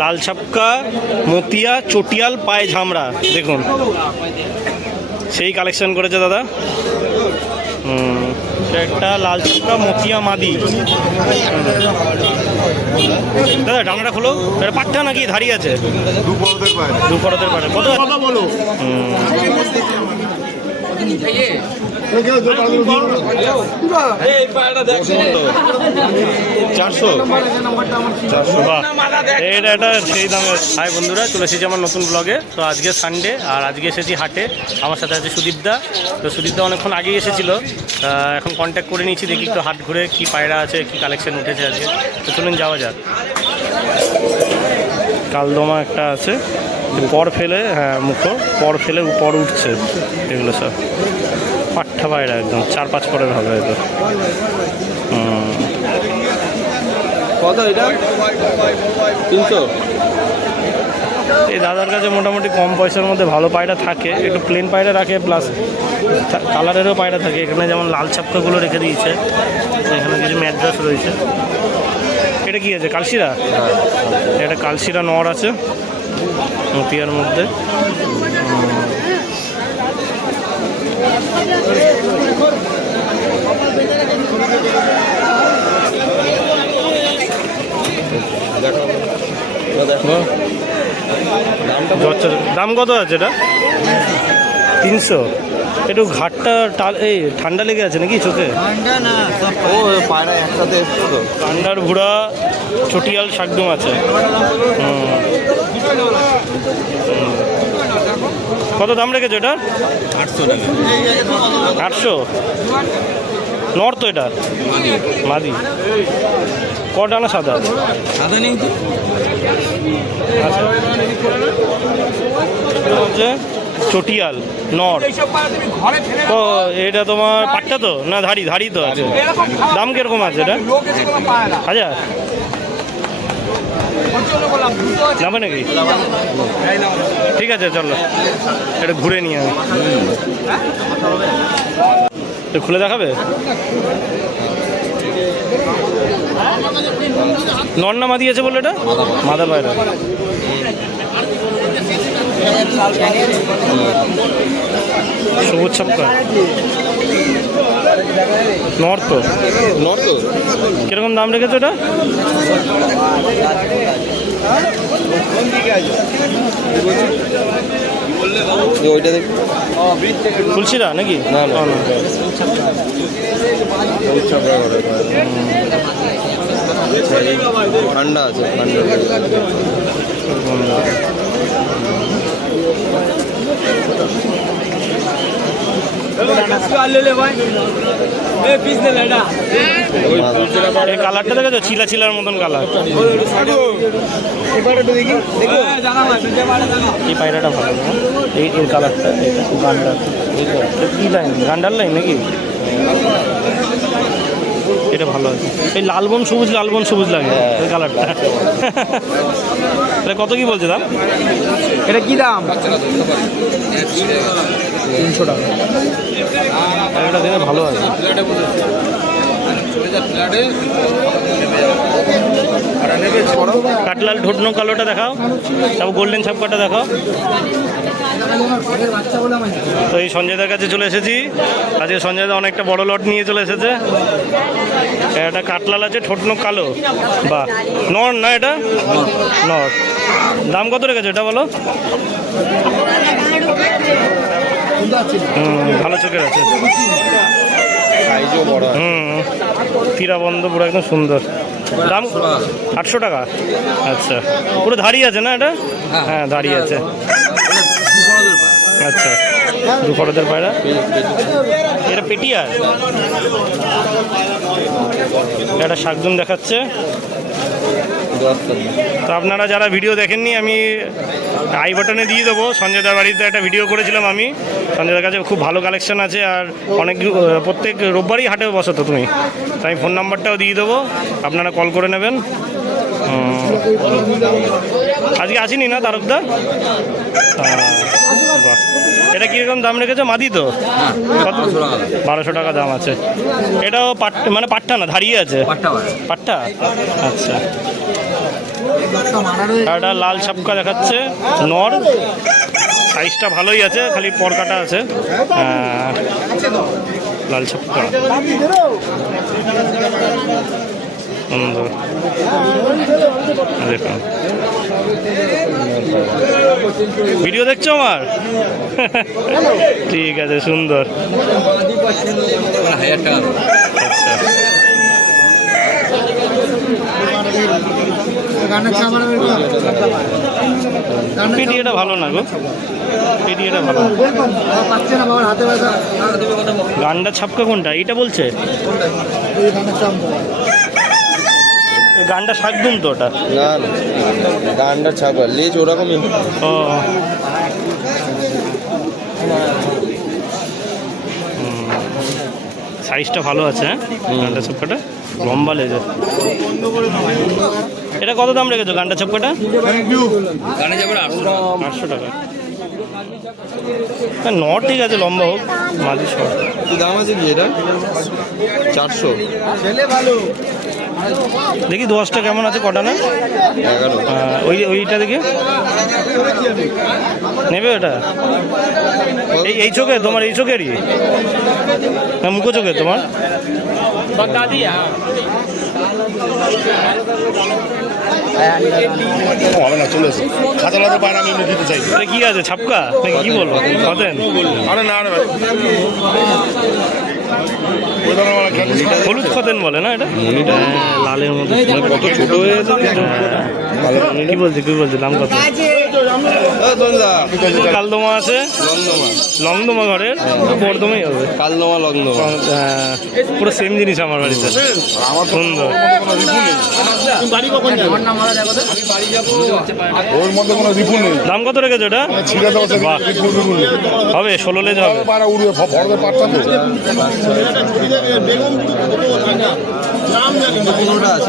লাল ছাপকা মতিয়া চটিয়াল পায়ে ঝামড়া, দেখুন সেই কালেকশন করেছে দাদা। একটা লাল ছাপকা মতিয়া মাদি। দাদা ডামনাটা খোলো, এটা পাট্টা নাকি ধাড়ি আছে? দু ফরতের পারে। কত বলো? 400। এটা সেই দামে। হাই বন্ধুরা, চলে এসেছি আমার নতুন ব্লগে। তো আজকে সানডে আর আজকে এসেছি হাটে। আমার সাথে আছে সুদীপদা। তো সুদীপদা অনেকক্ষণ আগেই এসেছিলো, এখন কন্ট্যাক্ট করে নিয়েছি, দেখি একটু হাট ঘুরে কি পায়রা আছে, কি কালেকশন উঠেছে আজকে। তো চলুন যাওয়া যাক। কালদমা একটা আছে, পর ফেলে, হ্যাঁ মুখো পর ফেলে উপর উঠছে, এগুলো সব পাট্টা পায়রা, একদম 4-5 পরের হবে হয়তো। কত এটা? 300। এই দাদার কাছে মোটামুটি কম পয়সার মধ্যে ভালো পায়রা থাকে, একটু প্লেন পায়রা রাখে, প্লাস কালারেরও পায়রা থাকে। এখানে যেমন লাল ছাপকাগুলো রেখে দিয়েছে, এখানে কিছু ম্যাড্রাস রয়েছে। এটা কি আছে? কালশিরা? এটা কালশিরা নর আছে মতিয়ার মধ্যে। দাম কত আছে এটা? 300। একটু ঘাটটা এই ঠান্ডা লেগে আছে নাকি চোখে? ঠান্ডার ভুড়া চটিয়াল শাকদম আছে। কত দাম রেখেছো এটা? 800 টাকা। 800? নর তো এটা? মাদি। কটা না সাদা? সাদা নেই তো। আচ্ছা, হচ্ছে চটিয়াল নর। তো এটা তোমার পাট্টা তো না ধাড়ি? ধাড়ি তো আছে। দাম কিরকম আছে এটা? 1000 যাবে নাকি? ঠিক আছে চলো, এটা ঘুরে নিয়ে আমি খুলে দেখাবে। নর না মাদি আছে বললো? এটা মাদা পায়রা। সবুজ ছাপকা নর তো? নর তো। কিরকম দাম রেখেছো এটা? ওইটা দেখি। ফুলশিরা নাকি? না না, ঠান্ডা আছে। এই কালারটা দেখেছো? চিলা চিলার মতন কালার। এই পায়রাটা ভালো, এই এর কালারটা। গান্ডার কি লাইন? গান্ডার লাইন নাকি? এটা ভালো আছে। এই লালবন সবুজ, লালবন সবুজ লাগে এই কালারটা। এটা কত কি বলছে দাম? এটা কি দাম? 300 টাকা। এটা দেখে ভালো আছে। কাটলাল ঢোটনো কালোটা দেখাও, তারপর গোল্ডেন ছাপকাটা দেখাও। তো এই সঞ্জয়দার কাছে চলে এসেছি আজকে। সঞ্জয়দা অনেকটা বড় লট নিয়ে চলে এসেছে। এটা কাটলাল আছে, ঠোঁটনো কালো। বা নর না? এটা নর। দাম কত রেখেছো এটা বলো? ভালো চোখের আছে। তীরা বন্ধ পুরো একদম সুন্দর। দাম 800 টাকা। আচ্ছা, পুরো ধাড়ি আছে না এটা? হ্যাঁ ধাড়ি আছে। আচ্ছা, দু ফরদের পায়রা। এটা পেটিয়ার। এটা শাকদম দেখাচ্ছে। তো আপনারা যারা ভিডিও দেখেননি, আমি আই বাটনে দিয়ে দেবো। সঞ্জয়দার বাড়িতে একটা ভিডিও করেছিলাম আমি। সঞ্জয়দার কাছে খুব ভালো কালেকশন আছে, আর অনেক প্রত্যেক রোববারই হাটে বসো তো তুমি। তো আমি ফোন নাম্বারটাও দিয়ে দেবো, আপনারা কল করে নেবেন। আজকে আসিনি না তারকদা? বাহ, এটা কীরকম দাম রেখেছো? মাদি তো? 1200 টাকা দাম আছে। এটাও মানে পাট্টা না ধাড়িয়ে আছে? পাট্টা। আচ্ছা, আর একটা লাল ছাপকা দেখাচ্ছে নর, সাইজটা ভালোই আছে, খালি পরকাটা আছে। লাল ছাপকা সুন্দর, দেখুন। ভিডিও দেখছো আমার? ঠিক আছে, সুন্দর। আচ্ছা, পেটিয়াটা ভালো না গো, পেটিয়াটা ভালো। গান্ডা ছাপকা কোনটা? এইটা বলছে গান্ডা শাকদুম তো ওটা। না না, গান্ডার ছাপা, লেজ ওরকমই। ও সাইজটা ভালো আছে, হ্যাঁ গান্ডা ছাপকাটা, লম্বা লেজের। এটা কত দাম রেখেছো গান্ডা ছাপকাটা? 800 টাকা। নট ঠিক আছে, লম্বা হোক, মাঝি শর্ট। কি দাম আছে কি এটা? 400। দেখি দোয়াশটা কেমন আছে, কটা না? 11। ওইটা দেখি নেবে ওটা। এই চোখে তোমার, এই চোখেরই না মুখো চোখে তোমার? হবে না, চলে এসে খাতা লাতে পায় না, আমি এমনি দিতে চাই। এটা কি আছে, ছাপকা নাকি কি বলবো? খতেন? আরে না রে ভাই, ওই ধরনের মানে হলুদ খতেন বলে না এটা? লালের মধ্যে কত ছোট হয়েছে। কি বলছি দাম কত? কালদমা আছে, লংদমা ঘরের, বর্দমাই হবে। কালদমা লংদমা পুরো সেম জিনিস আমার বাড়িতে, সুন্দর। ওর মধ্যে কোনো রিপু নেই। দাম কত রেখেছো এটা? ছিঁড়ে দেওয়া বাহ, হবে 16 লেজ হবে। পাড়া উড়বে, ভরবে পারতা তো।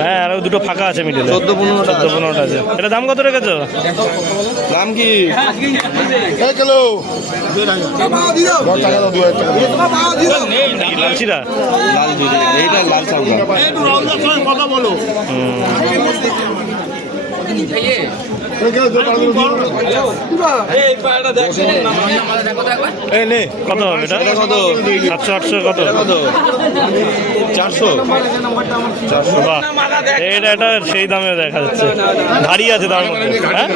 হ্যাঁ, আর দুটো ফাঁকা আছে মিডিলে, 14-15টা আছে। এটা দাম কত রেখেছো? দাম কি? এই কিলো 10 টাকা দাও, 2000 টাকা দাও। লালচিরা, লাল দিদি, এইটা লাল চাউল। কথা বলো। এই নে, কত হবে এটা? কত? 700-800 কত? কত? 400। বাহ, এটা সেই দামে দেখা যাচ্ছে। ধাড়ি আছে তার মধ্যে, হ্যাঁ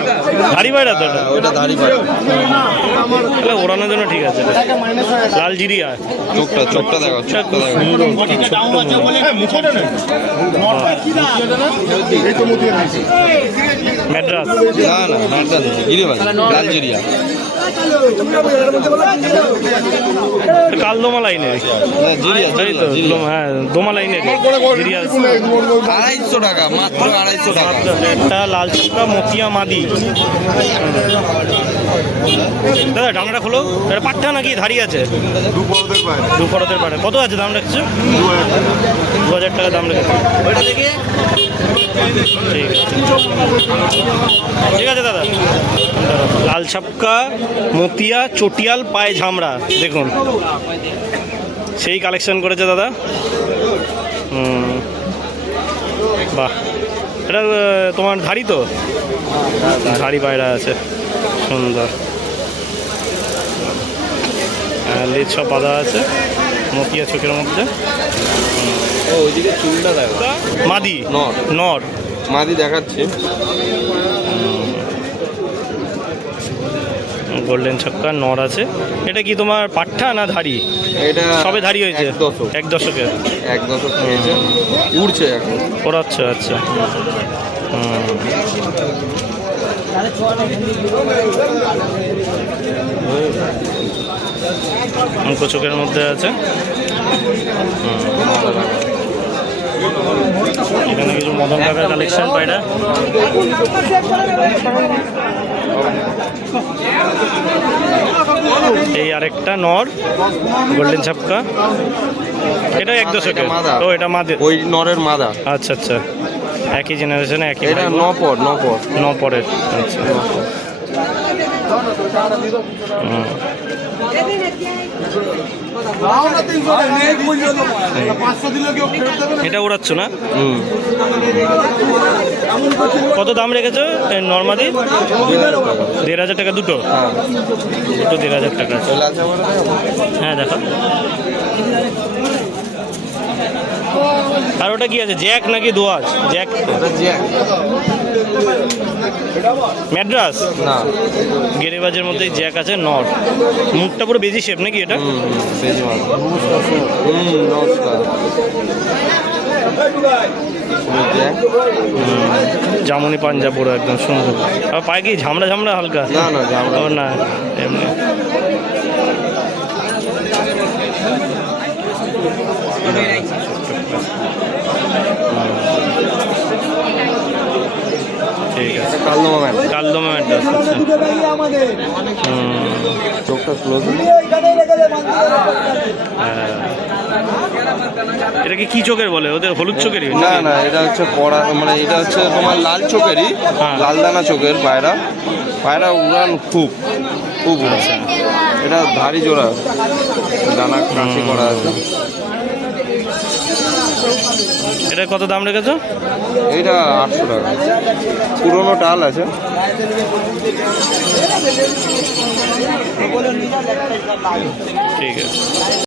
ধাড়ি পায়রা তো এটা? ওইটা দাড়ি পায়। তাহলে ওড়ানোর জন্য ঠিক আছে। লাল জিরিয়া, চোখটা দেখো, চোখটা দেখো। ম্যাড্রাস, না না, ম্যাড্রাস গিরিবাজ, লালজেরিয়া। কালদমা লাইনের, না, জিরিয়া, তাই তো? জিরিয়া। হ্যাঁ, দোমা লাইনের জিরিয়া। 250 টাকা, মাত্র 250 টাকা। একটা লাল চাপকা মতিয়া মাদি। দাদা ডানাটা খোলো, এটা পাট্টা নাকি ধাড়ি আছে? দু ফরতের পাড়ে। কত আছে দাম রাখছো? 2000 টাকা দাম রেখেছে। ওইটা দেখে ঠিক আছে দাদা। লাল ছাপকা মতিয়া চটিয়াল পায়ে ঝামড়া, দেখুন সেই কালেকশন করেছে দাদা। বাহ, এটা তোমার ধাড়ি তো? ধাড়ি পায়রা আছে, সুন্দর। লেজ সব বাঁধা আছে, মতিয়া চোখের মধ্যে। ওইদিকে চুলটা দেখো। মাদি, নর। নর মাদি দেখাচ্ছে। গোল্ডেন ছক্কা নর আছে। এটা কি তোমার পাঠা না ধাড়ি? এটা সবে ধাড়ি হয়েছে, 1 দশক। 1 দশকে 1 দশক হয়েছে, উড়ছে এখন। ওড়াচ্ছে। আচ্ছা, অঙ্ক চোখের মধ্যে আছে। এখানে কিছু মদন কাকার কালেকশন পায়রা। এই আরেকটা নর গোল্ডেন ছাপকা, এটা 1 দশকের। ও এটা মাদে, ওই নরের মাদা। আচ্ছা আচ্ছা, একই জেনারেশনে একই। এটা নপরের। নপরের, আচ্ছা। এটা উড়াচ্ছ না? হুম। কত দাম রেখেছো নর্মাদি? 1,500 টাকা দুটো? হ্যাঁ, দুটো 1,500 টাকা আছে। লাল চাপড়টা দেখাবো? হ্যাঁ দেখো। আর ওটা কি আছে, জ্যাক নাকি দোয়াজ? জ্যাক, এটা জ্যাক ম্যাড্রাস না। গেরেবাজের মধ্যেই জ্যাক আছে, নট। মুখটা পুরো বেজি শেপ নাকি এটা? বেশি ভালো। নমস্কার। জ্যাক জামুনি পাঞ্জাব পুরো একদম সুন্দর। আর পায়ে কি ঝামড়া ঝামড়া হালকা? না না ঝামড়া ও না, এমনি। ঠিক আছে, কালদমা ম্যান। কালদমা ম্যাড্রাস। চোখটা ক্লোজ। হ্যাঁ, এটা কি চোখের বলে ওদের? হলুদ চোখেরই? না না, এটা হচ্ছে পড়া, মানে এটা হচ্ছে তোমার লাল চোখেরই, হ্যাঁ। লাল দানা চোখের পায়রা। পায়রা উড়ান খুব খুব উড়াচ্ছে। এটা ধারি জোড়া, দানা কাঁচি করা আছে। এটা কত দাম রেখেছো? এইটা 800 টাকা। পুরোনো টাল আছে। ঠিক আছে।